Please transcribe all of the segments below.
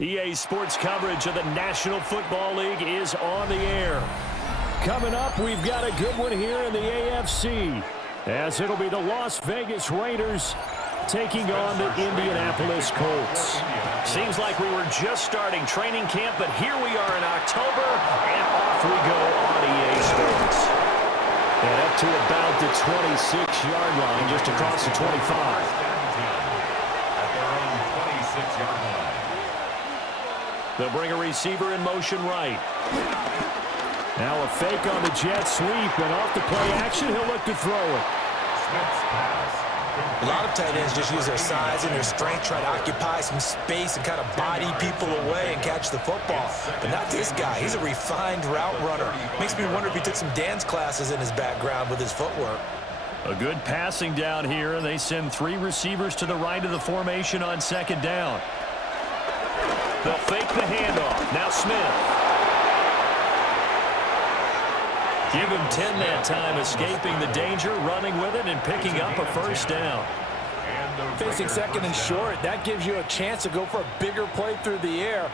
EA Sports coverage of the National Football League is on the air. Coming up, we've got a good one here in the AFC, as it'll be the Las Vegas Raiders taking on the Indianapolis Colts. Seems like we were just starting training camp, but here we are in October, and off we go on EA Sports. And up to about the 26-yard line, just across the 25. At their own 26-yard line. They'll bring a receiver in motion right. Now a fake on the jet sweep, and off the play action, he'll look to throw it. Smith's pass. A lot of tight ends just use their size and their strength, try to occupy some space and kind of body people away and catch the football. But not this guy. He's a refined route runner. Makes me wonder if he took some dance classes in his background with his footwork. A good passing down here, and they send 3 receivers to the right of the formation on second down. They'll fake the handoff. Now Smith. Give him 10 that time, escaping the danger, running with it, and picking up a first down. Facing second and short, that gives you a chance to go for a bigger play through the air.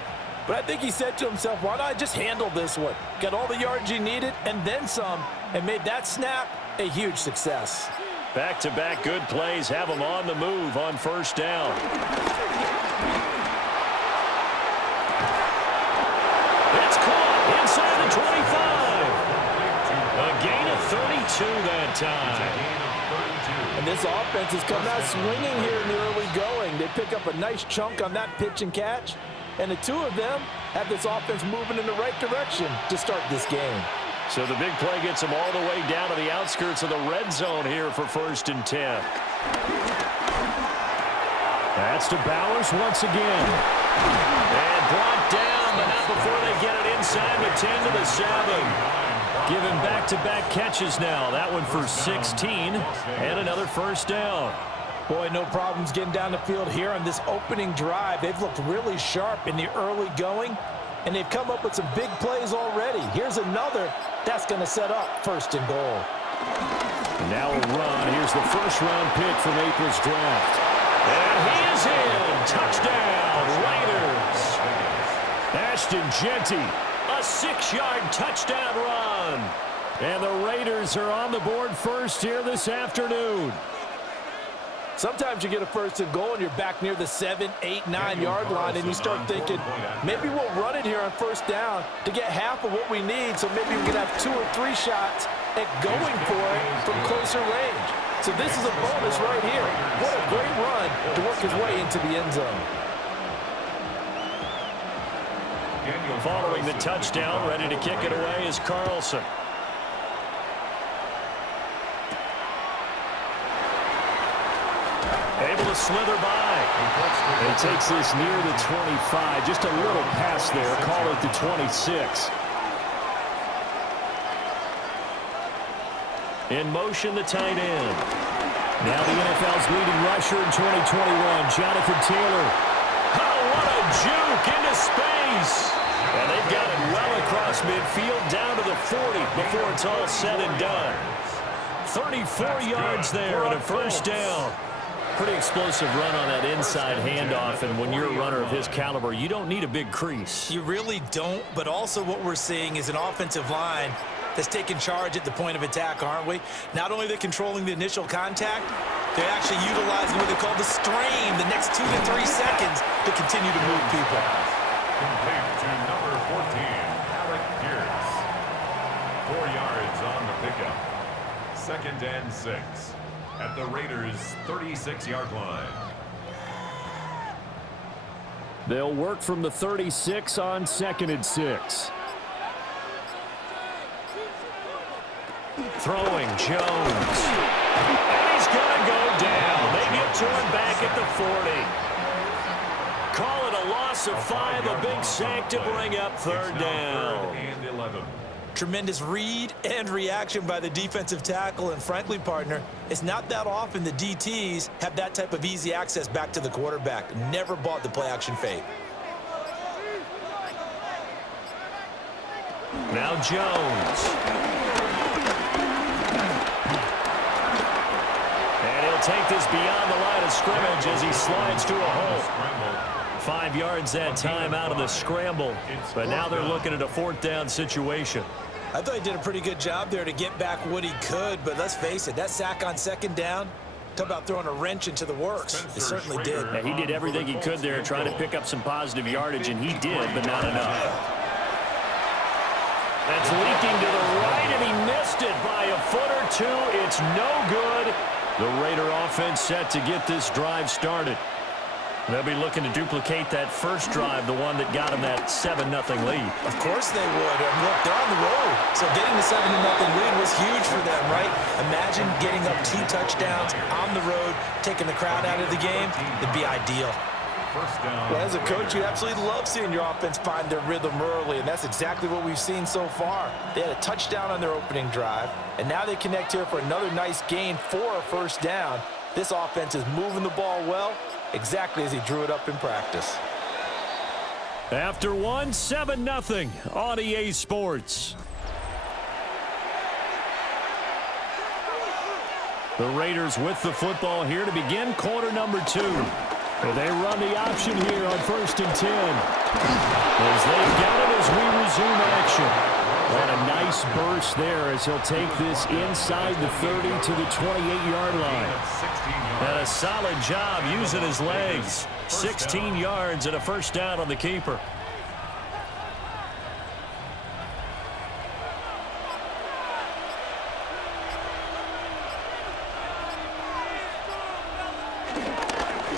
But I think he said to himself, why not just handle this one? Got all the yards he needed and then some, and made that snap a huge success. Back-to-back good plays have him on the move on first down. It's caught inside the 25. A gain of 32 that time. And this offense has come out swinging here in the early going. They pick up a nice chunk on that pitch and catch. And the two of them have this offense moving in the right direction to start this game. So the big play gets them all the way down to the outskirts of the red zone here for 1st and 10. That's to Bowers once again. And brought down, but not before they get it inside the 10 to the 7. Giving back-to-back catches now. That one for 16 and another first down. Boy, no problems getting down the field here on this opening drive. They've looked really sharp in the early going, and they've come up with some big plays already. Here's another that's going to set up 1st and goal. Now a run. Here's the first-round pick from April's draft. And he is in. Touchdown, Raiders. Ashton Jeanty. A 6-yard touchdown run. And the Raiders are on the board first here this afternoon. Sometimes you get a 1st and goal and you're back near the 7, 8, 9-yard line, and you start thinking, maybe we'll run it here on 1st down to get half of what we need, so maybe we can have 2 or 3 shots at going for it from closer range. So this is a bonus right here. What a great run to work his way into the end zone. Following the touchdown, ready to kick it away is Carlson. Able to slither by. And he takes this near the 25. Just a little pass there. Call it the 26. In motion, the tight end. Now the NFL's leading rusher in 2021, Jonathan Taylor. Oh, what a juke into space. And they've got it well across midfield down to the 40 before it's all said and done. 34 yards there and a first down. Pretty explosive run on that inside handoff, and when you're a runner of his caliber, you don't need a big crease. You really don't, but also what we're seeing is an offensive line that's taking charge at the point of attack, aren't we? Not only are they controlling the initial contact, they're actually utilizing what they call the strain, the next 2 to 3 seconds to continue to move people. Complete to number 14, Alec Pierce. 4 yards on the pickup. 2nd and 6 at the Raiders' 36-yard line. They'll work from the 36 on 2nd and 6. Throwing Jones. And he's going to go down. They get to him back at the 40. Call it a loss of 5, a big sack to bring up 3rd down. And 11. Tremendous read and reaction by the defensive tackle, and frankly, partner, it's not that often the DTs have that type of easy access back to the quarterback. Never bought the play-action fake. Now Jones. And he'll take this beyond the line of scrimmage as he slides to a hole. 5 yards that time out of the scramble. But now they're looking at a 4th down situation. I thought he did a pretty good job there to get back what he could, but let's face it, that sack on 2nd down, talk about throwing a wrench into the works. It certainly did. Yeah, he did everything he could there trying to pick up some positive yardage, and he did, but not enough. That's leaking to the right, and he missed it by a foot or two. It's no good. The Raider offense set to get this drive started. They'll be looking to duplicate that first drive, the one that got them that 7-0 lead. Of course they would. And look, they're on the road. So getting the 7-0 lead was huge for them, right? Imagine getting up 2 touchdowns on the road, taking the crowd out of the game. It'd be ideal. Well, as a coach, you absolutely love seeing your offense find their rhythm early, and that's exactly what we've seen so far. They had a touchdown on their opening drive, and now they connect here for another nice gain for a 1st down. This offense is moving the ball well, exactly as he drew it up in practice. After 1, 7-0 on EA Sports. The Raiders with the football here to begin quarter number 2. They run the option here on 1st and 10. As they've got it as we resume action. And a nice burst there as he'll take this inside the 30 to the 28-yard line. And a solid job using his legs. 16 yards and a 1st down on the keeper.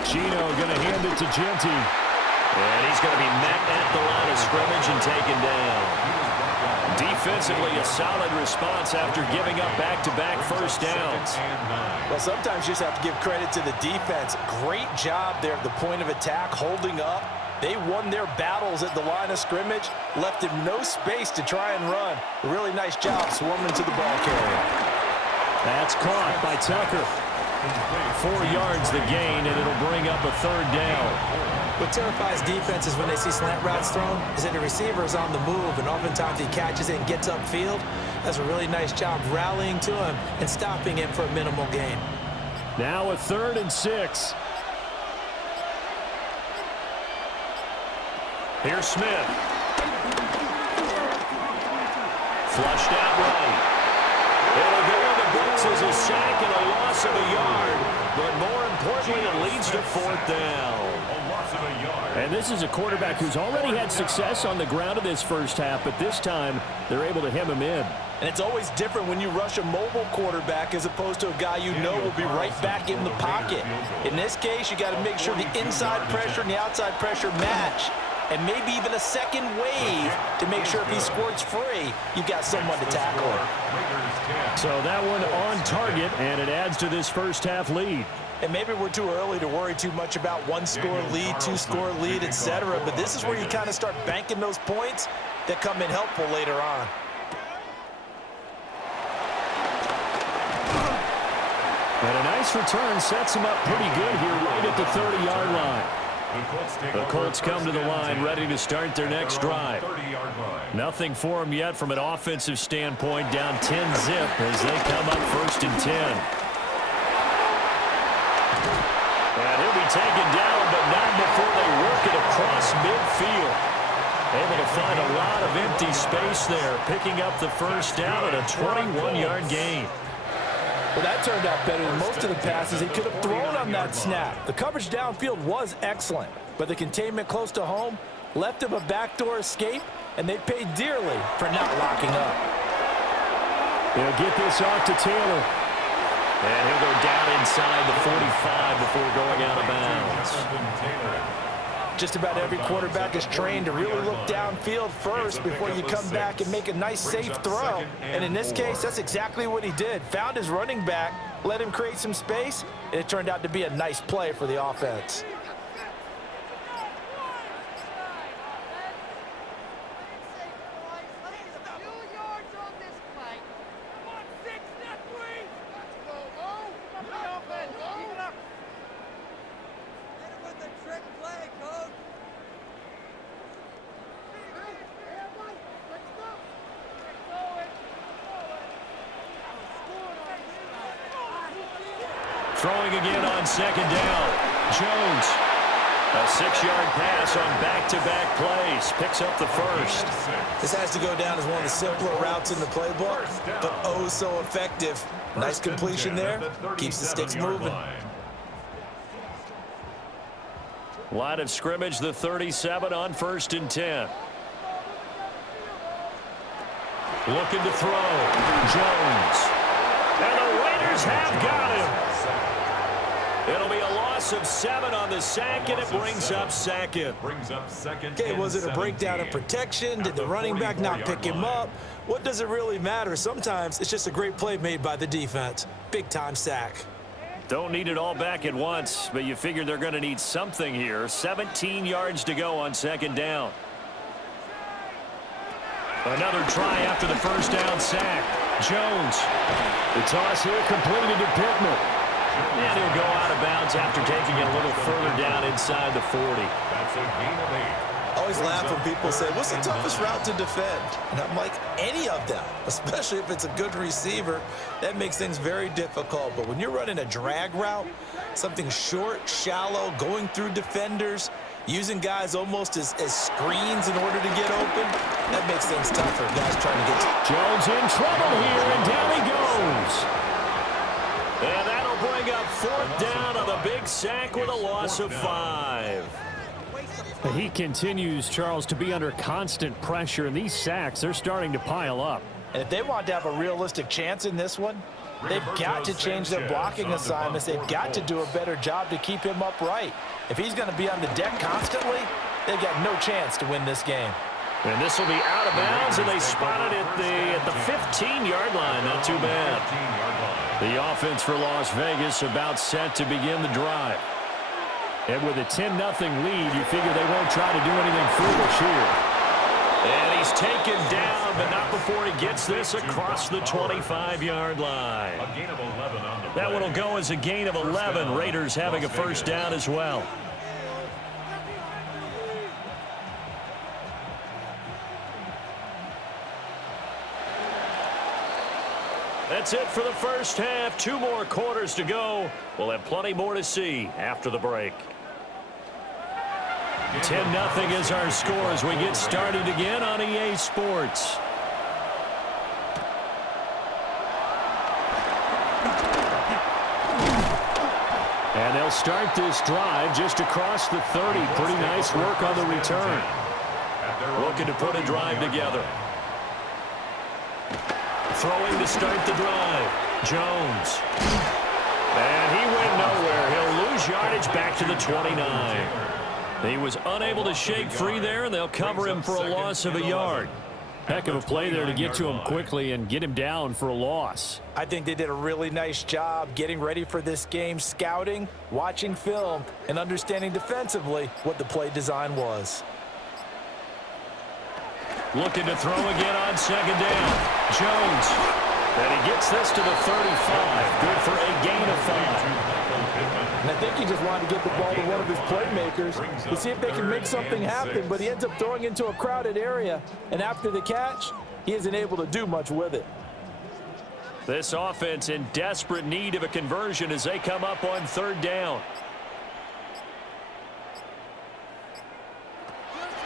Gino going to hand it to Genty. And he's going to be met at the line of scrimmage and taken down. Defensively, a solid response after giving up back-to-back 1st downs. Well, sometimes you just have to give credit to the defense. Great job there at the point of attack, holding up. They won their battles at the line of scrimmage, left him no space to try and run. A really nice job swarming to the ball carrier. That's caught by Tucker. 4 yards the gain, and it'll bring up a 3rd down. What terrifies defenses when they see slant routes thrown is that the receiver is on the move, and oftentimes he catches it and gets upfield. Does a really nice job rallying to him and stopping him for a minimal gain. Now a 3rd and 6. Here's Smith. Flushed out right. It'll go in the books as a sack and a loss of a yard. But more importantly, it leads to 4th down. And this is a quarterback who's already had success on the ground in this first half, but this time they're able to hem him in. And it's always different when you rush a mobile quarterback as opposed to a guy you know will be right back in the pocket. In this case, you got to make sure the inside pressure and the outside pressure match. And maybe even a second wave to make sure if he squirts free, you've got someone to tackle him. So that one on target, and it adds to this first half lead. And maybe we're too early to worry too much about 1-score lead, 2-score lead, etc. But this is where you kind of start banking those points that come in helpful later on. And a nice return sets him up pretty good here right at the 30-yard line. The Colts come to the line ready to start their next drive. Nothing for them yet from an offensive standpoint, down 10-zip as they come up 1st and 10. And he'll be taken down, but not before they work it across midfield. Able to find a lot of empty space there, picking up the 1st down at a 21-yard gain. Well, that turned out better than most of the passes he could have thrown on that snap. The coverage downfield was excellent, but the containment close to home left him a backdoor escape, and they paid dearly for not locking up. They'll get this off to Taylor. And he'll go down inside the 45 before going out of bounds. Just about every quarterback is trained to really look downfield first before you come back and make a nice, safe throw. And in this case, that's exactly what he did. Found his running back, let him create some space, and it turned out to be a nice play for the offense. Throwing again on 2nd down. Jones. A 6-yard pass on back-to-back plays. Picks up the first. This has to go down as one of the simpler routes in the playbook, but oh so effective. Nice completion there. Keeps the sticks moving. Line of scrimmage, the 37 on 1st and 10. Looking to throw. Jones. And the Raiders have got him. It'll be a loss of 7 on the sack, and it brings up second. Okay, was it a breakdown in protection? Did the running back not pick him up? What does it really matter? Sometimes it's just a great play made by the defense. Big-time sack. Don't need it all back at once, but you figure they're going to need something here. 17 yards to go on 2nd down. Another try after the first down sack. Jones. The toss here completed to Pittman. And he'll go out of bounds after taking it a little further down inside the 40. That's a gain of 8. I always laugh when people say, what's the toughest route to defend? And I'm like, any of them, especially if it's a good receiver. That makes things very difficult. But when you're running a drag route, something short, shallow, going through defenders, using guys almost as screens in order to get open, that makes things tougher. Guys trying to get to Jones in trouble here, and down he goes. And that'll bring up 4th down on the big sack with a loss of 5. He continues, Charles, to be under constant pressure, and these sacks, they're starting to pile up. And if they want to have a realistic chance in this one, they've got to change their blocking assignments. They've got to do a better job to keep him upright. If he's going to be on the deck constantly, they've got no chance to win this game. And this will be out of bounds, and they spotted it at the 15-yard line. Not too bad. The offense for Las Vegas about set to begin the drive. And with a 10-0 lead, you figure they won't try to do anything foolish here. And he's taken down, but not before he gets this across the 25-yard line. That one will go as a gain of 11. Raiders having a first down as well. That's it for the first half. 2 more quarters to go. We'll have plenty more to see after the break. 10-0 is our score as we get started again on EA Sports. And they'll start this drive just across the 30. Pretty nice work on the return. Looking to put a drive together. Throwing to start the drive. Jones. And he went nowhere. He'll lose yardage back to the 29. He was unable to shake free there, and they'll cover him for a loss of a yard. Heck of a play there to get to him quickly and get him down for a loss. I think they did a really nice job getting ready for this game, scouting, watching film, and understanding defensively what the play design was. Looking to throw again on 2nd down. Jones. And he gets this to the 35. Good for a gain of 5. And I think he just wanted to get the ball to one of his playmakers to see if they can make something happen, but he ends up throwing into a crowded area, and after the catch, he isn't able to do much with it. This offense in desperate need of a conversion as they come up on 3rd down.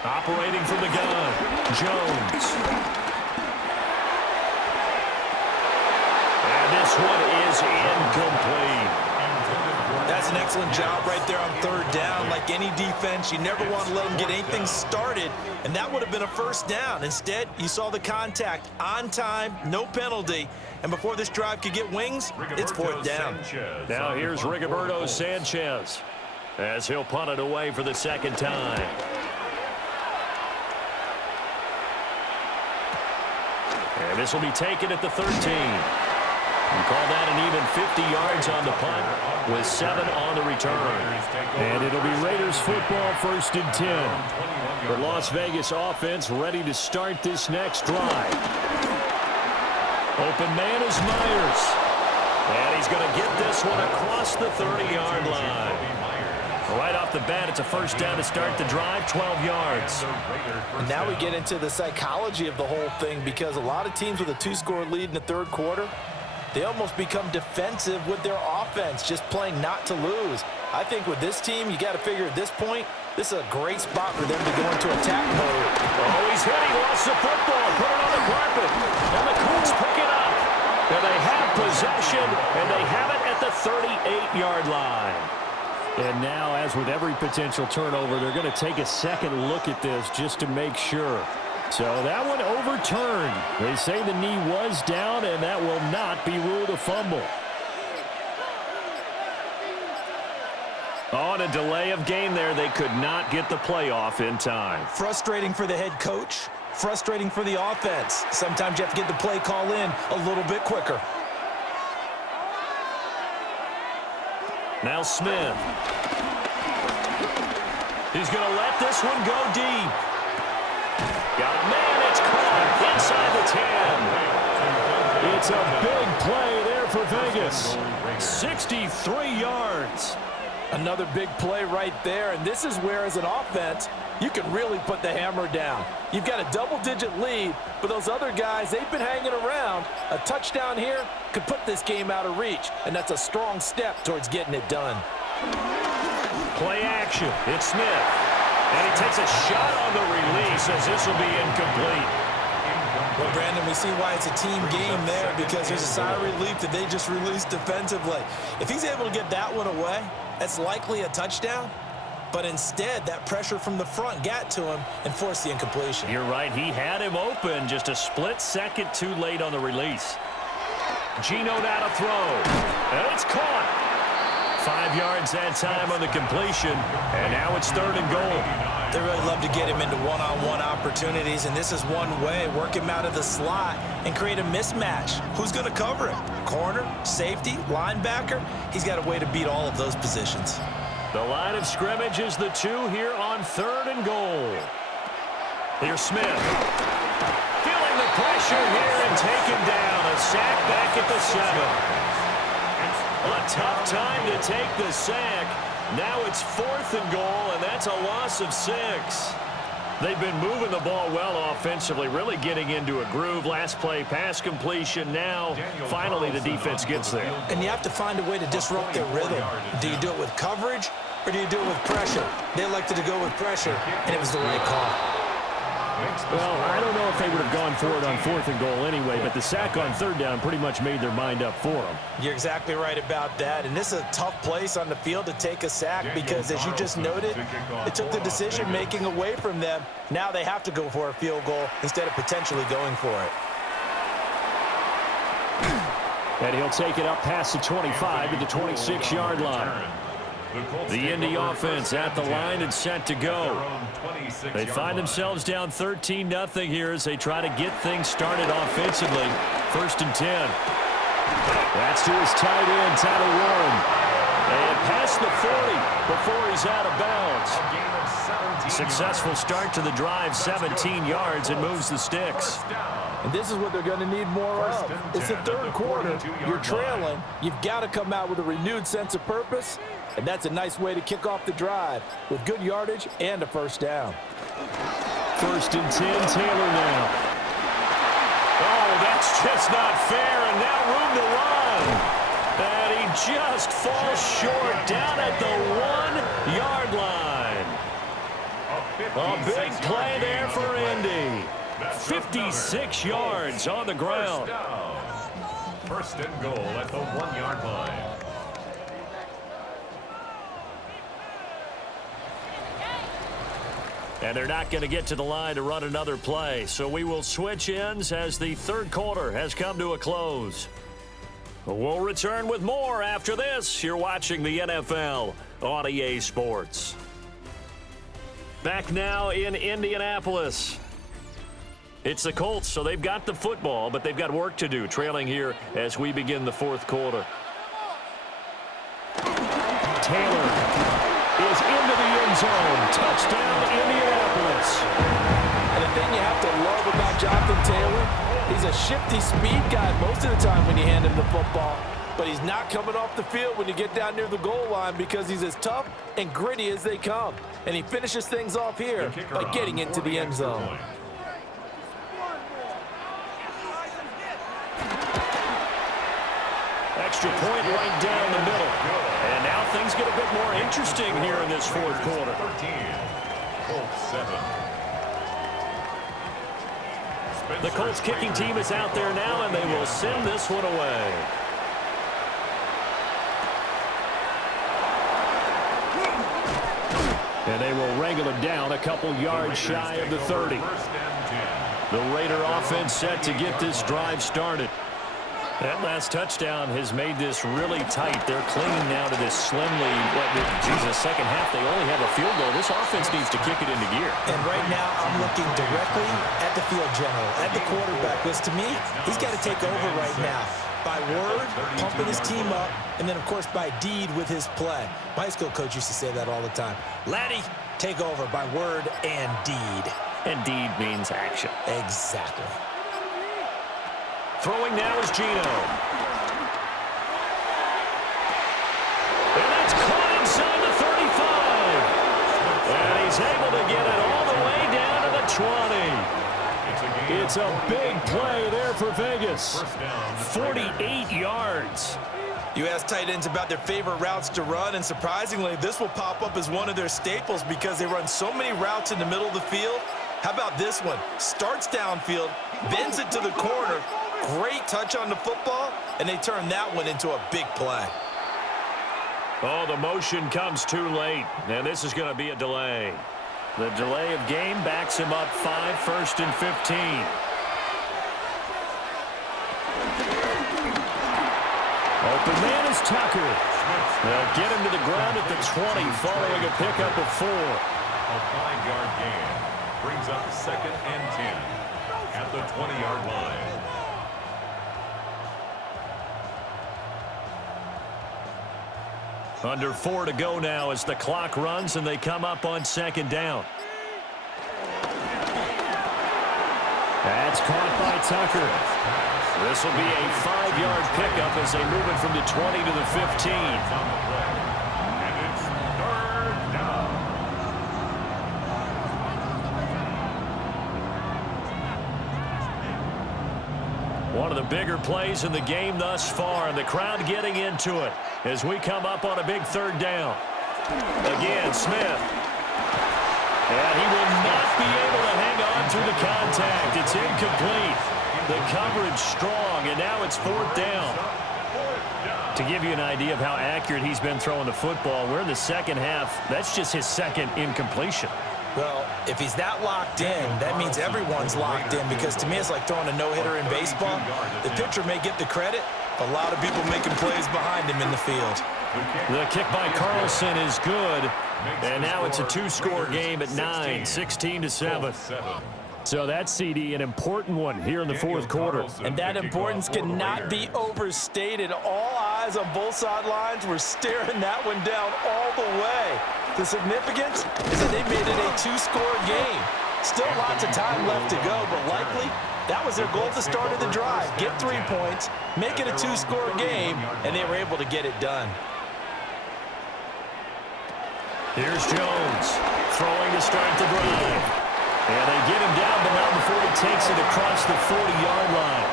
Operating from the gun, Jones. And this one is incomplete. That's an excellent job right there on 3rd down. Like any defense, you never want to let them get anything started, and that would have been a first down. Instead, you saw the contact on time, no penalty, and before this drive could get wings, it's 4th down. Now here's Rigoberto Sanchez as he'll punt it away for the 2nd time. And this will be taken at the 13. And call that an even 50 yards on the punt with 7 on the return. And it'll be Raiders football 1st and 10. The Las Vegas offense ready to start this next drive. Open man is Myers. And he's going to get this one across the 30-yard line. Right off the bat, it's a first down to start the drive, 12 yards. And now we get into the psychology of the whole thing, because a lot of teams with a 2-score lead in the 3rd quarter, they almost become defensive with their offense, just playing not to lose. I think with this team, you got to figure at this point, This is a great spot for them to go into attack mode. Oh, he's hit. He lost the football. Put it on the carpet. And the Colts pick it up. And they have possession, and they have it at the 38-yard line. And now, as with every potential turnover, they're going to take a second look at this just to make sure. So that one overturned. They say the knee was down, and that will not be ruled a fumble. On a delay of game there, they could not get the play off in time. Frustrating for the head coach. Frustrating for the offense. Sometimes you have to get the play call in a little bit quicker. Now Smith. He's going to let this one go deep. Got it, man, it's caught inside the 10. It's a big play there for Vegas. 63 yards. Another big play right there, and this is where, as an offense, you can really put the hammer down. You've got a double-digit lead, but those other guys, they've been hanging around. A touchdown here could put this game out of reach, and that's a strong step towards getting it done. Play action. It's Smith. And he takes a shot on the release as this will be incomplete. Well, Brandon, we see why it's a team game there, because there's a sigh of relief that they just released defensively. If he's able to get that one away, that's likely a touchdown. But instead, that pressure from the front got to him and forced the incompletion. You're right. He had him open, just a split second too late on the release. Geno now to throw. And it's caught. 5 yards that time on the completion. And now it's 3rd and goal. They really love to get him into one-on-one opportunities, and this is one way. Work him out of the slot and create a mismatch. Who's going to cover him? Corner, safety, linebacker? He's got a way to beat all of those positions. The line of scrimmage is the 2 here on 3rd and goal. Here's Smith. Feeling the pressure here and taken down. A sack back at the 7. A tough time to take the sack. Now it's 4th and goal, and that's a loss of 6. They've been moving the ball well offensively, really getting into a groove. Last play, pass completion. Now, finally, the defense gets there. And you have to find a way to disrupt their rhythm. Do you do it with coverage, or do you do it with pressure? They elected to go with pressure, and it was the right call. Well, I don't know if they would have gone for it on 4th and goal anyway, but the sack on 3rd down pretty much made their mind up for them. You're exactly right about that, and this is a tough place on the field to take a sack because, as you just noted, it took the decision-making away from them. Now they have to go for a field goal instead of potentially going for it. And he'll take it up past the 25 to the 26-yard line. The Indy offense at the line and set to go. They find themselves down 13-0 here as they try to get things started offensively. 1st and 10. That's to his tight end, Tyler Warren. And past the 40 before he's out of bounds. Successful start to the drive, 17 yards, and moves the sticks. And this is what they're going to need more of. It's the 3rd quarter. You're trailing. You've got to come out with a renewed sense of purpose. And that's a nice way to kick off the drive with good yardage and a 1st down. 1st and 10, Taylor now. Oh, that's just not fair, and now room to run. And he just falls short down at the 1-yard line. A big play there for Indy. 56 yards on the ground. 1st and goal at the 1-yard line. And they're not going to get to the line to run another play. So we will switch ends as the 3rd quarter has come to a close. We'll return with more after this. You're watching the NFL on EA Sports. Back now in Indianapolis. It's the Colts, so they've got the football, but they've got work to do, trailing here as we begin the 4th quarter. Taylor is into the end zone. Touchdown, Indianapolis. And the thing you have to love about Jonathan Taylor, he's a shifty speed guy most of the time when you hand him the football. But he's not coming off the field when you get down near the goal line because he's as tough and gritty as they come. And he finishes things off here by getting into the end zone. Extra point right down the middle. And now things get a bit more interesting here in this 4th quarter. Colts 7. The Colts kicking team is out there now, and they will send this one away. And they will wrangle him down a couple yards shy of the 30. The Raider offense set to get this drive started. That last touchdown has made this really tight. They're clinging now to this slim lead. The second half, they only have a field goal. This offense needs to kick it into gear. And right now, I'm looking directly at the field general, at the quarterback. Because to me, he's got to take over right now. By word, pumping his team up, and then, of course, by deed with his play. My high school coach used to say that all the time. Laddie, take over by word and deed. And deed means action. Exactly. Throwing now is Gino. And that's caught inside the 35. And he's able to get it all the way down to the 20. It's a big play there for Vegas. 48 yards. You ask tight ends about their favorite routes to run, and surprisingly, this will pop up as one of their staples because they run so many routes in the middle of the field. How about this one? Starts downfield, bends it to the corner, great touch on the football, and they turn that one into a big play. Oh, the motion comes too late, and this is going to be a delay. The delay of game backs him up 5, 1st and 15. Open man is Tucker. They'll get him to the ground at the 20 following a pickup of 4. A 5-yard gain brings up 2nd and 10 at the 20-yard line. Under 4 to go now as the clock runs and they come up on 2nd down. That's caught by Tucker. This will be a 5-yard pickup as they move it from the 20 to the 15. And it's 3rd down. One of the bigger plays in the game thus far, and the crowd getting into it as we come up on a big 3rd down. Again, Smith. And he will not be able to hang on through the contact. It's incomplete. The coverage strong, and now it's 4th down. To give you an idea of how accurate he's been throwing the football, we're in the second half. That's just his 2nd incompletion. Well, if he's that locked in, that means everyone's locked in, because to me it's like throwing a no-hitter in baseball. The pitcher may get the credit, but a lot of people making plays behind him in the field. The kick by Carlson is good, and now it's a 2-score game at 9, 16-7. So that's, CD, an important one here in the 4th quarter. And that importance cannot be overstated. All eyes on both sidelines were staring that one down all the way. The significance is that they made it a 2-score game. Still lots of time left to go, but likely that was their goal at the start of the drive. Get 3 points, make it a 2-score game, and they were able to get it done. Here's Jones throwing to start the drive. And they get him down, but not before he takes it across the 40-yard line.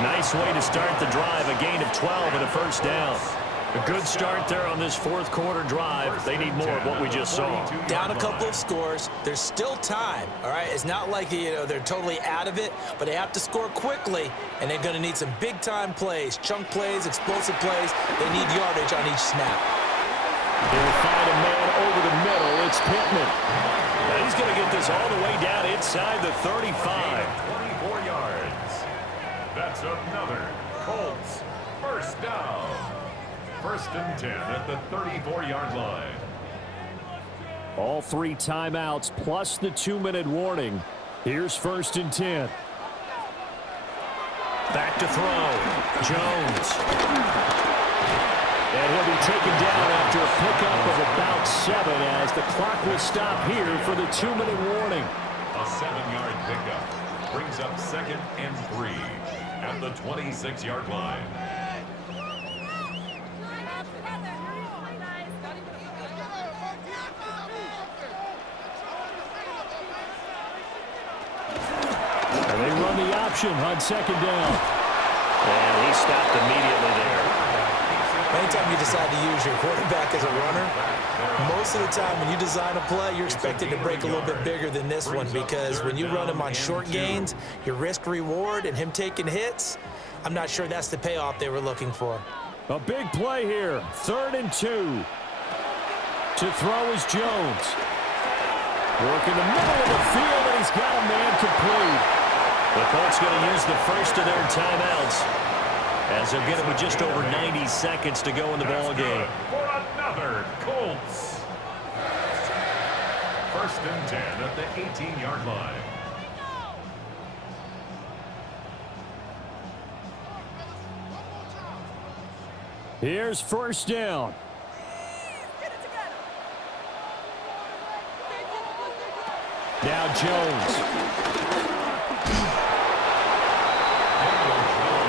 Nice way to start the drive, a gain of 12 and a 1st down. A good start there on this 4th quarter drive. They need more of what we just saw. Down a couple of scores. There's still time, all right? It's not like they're totally out of it, but they have to score quickly, and they're going to need some big-time plays, chunk plays, explosive plays. They need yardage on each snap. They'll find a man over the middle. It's Pittman. Now he's going to get this all the way down inside the 35. 24 yards. That's another Colts 1st down. 1st and 10 at the 34-yard line. All 3 timeouts plus the 2-minute warning. Here's 1st and 10. Back to throw. Jones. And he'll be taken down after a pickup of about 7 as the clock will stop here for the 2-minute warning. A 7-yard pickup brings up 2nd and 3 at the 26-yard line. And they run the option on 2nd down. And he stopped immediately there. Anytime you decide to use your quarterback as a runner, most of the time when you design a play, you're expected to break a little bit bigger than this one, because when you run him on short gains, your risk-reward and him taking hits, I'm not sure that's the payoff they were looking for. A big play here. 3rd and 2. To throw is Jones. Work in the middle of the field, and he's got a man complete. The Colts going to use the first of their timeouts, as they'll get it with just over 90 seconds to go in the ball game. For another Colts. 1st and 10 at the 18-yard line. Here's 1st down. Now Jones.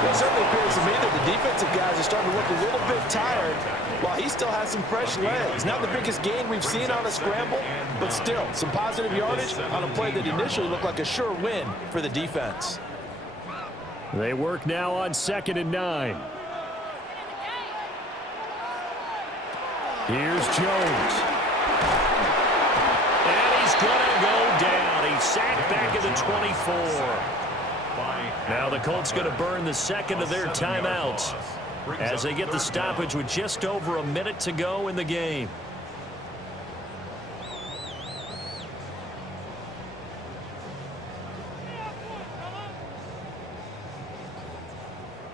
Well, it certainly appears to me that the defensive guys are starting to look a little bit tired, while he still has some fresh legs. Not the biggest gain we've seen on a scramble, but still some positive yardage on a play that initially looked like a sure win for the defense. They work now on 2nd and 9. Here's Jones. And he's going to go down. He's sacked back at the 24. Now the Colts going to burn the 2nd of their timeouts as they get the stoppage with just over a minute to go in the game.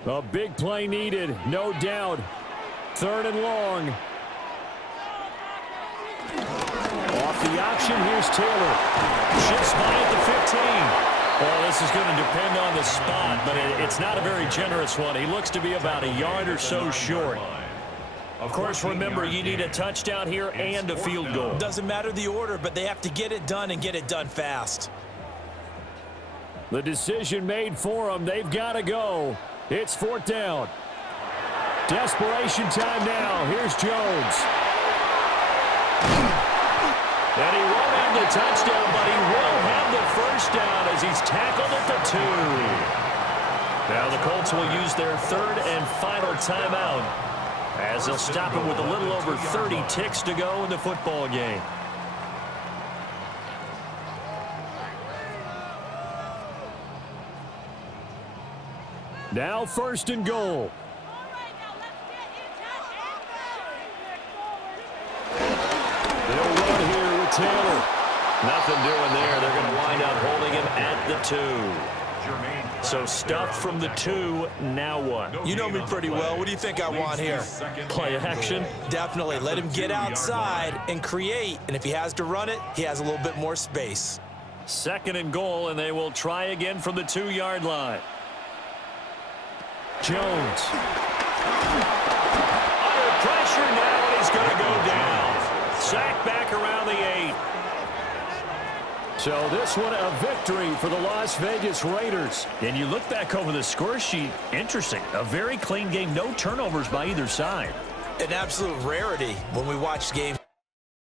A big play needed, no doubt. 3rd and long. Off the option, here's Taylor. Shifts by at the 15. Well, this is going to depend on the spot, but it's not a very generous one. He looks to be about a yard or so short. Of course, remember, you need a touchdown here and a field goal. Doesn't matter the order, but they have to get it done and get it done fast. The decision made for them. They've got to go. It's 4th down. Desperation time now. Here's Jones. And he won't have the touchdown, but he will have the 1st down as he's tackled at the 2. Now the Colts will use their 3rd and final timeout as they'll stop him with a little over 30 ticks to go in the football game. Now 1st and goal. They'll run here with Taylor. Nothing doing there. They're going to wind up holding him at the 2. So stuffed from the 2. Now what? You know me pretty well. What do you think I want here? Play action? Definitely. Let him get outside and create. And if he has to run it, he has a little bit more space. 2nd and goal, and they will try again from the 2-yard line. Jones. Under pressure now, and he's going to go down. Sacked back around the 8. So this one a victory for the Las Vegas Raiders. And you look back over the score sheet, interesting. A very clean game, no turnovers by either side. An absolute rarity when we watch games.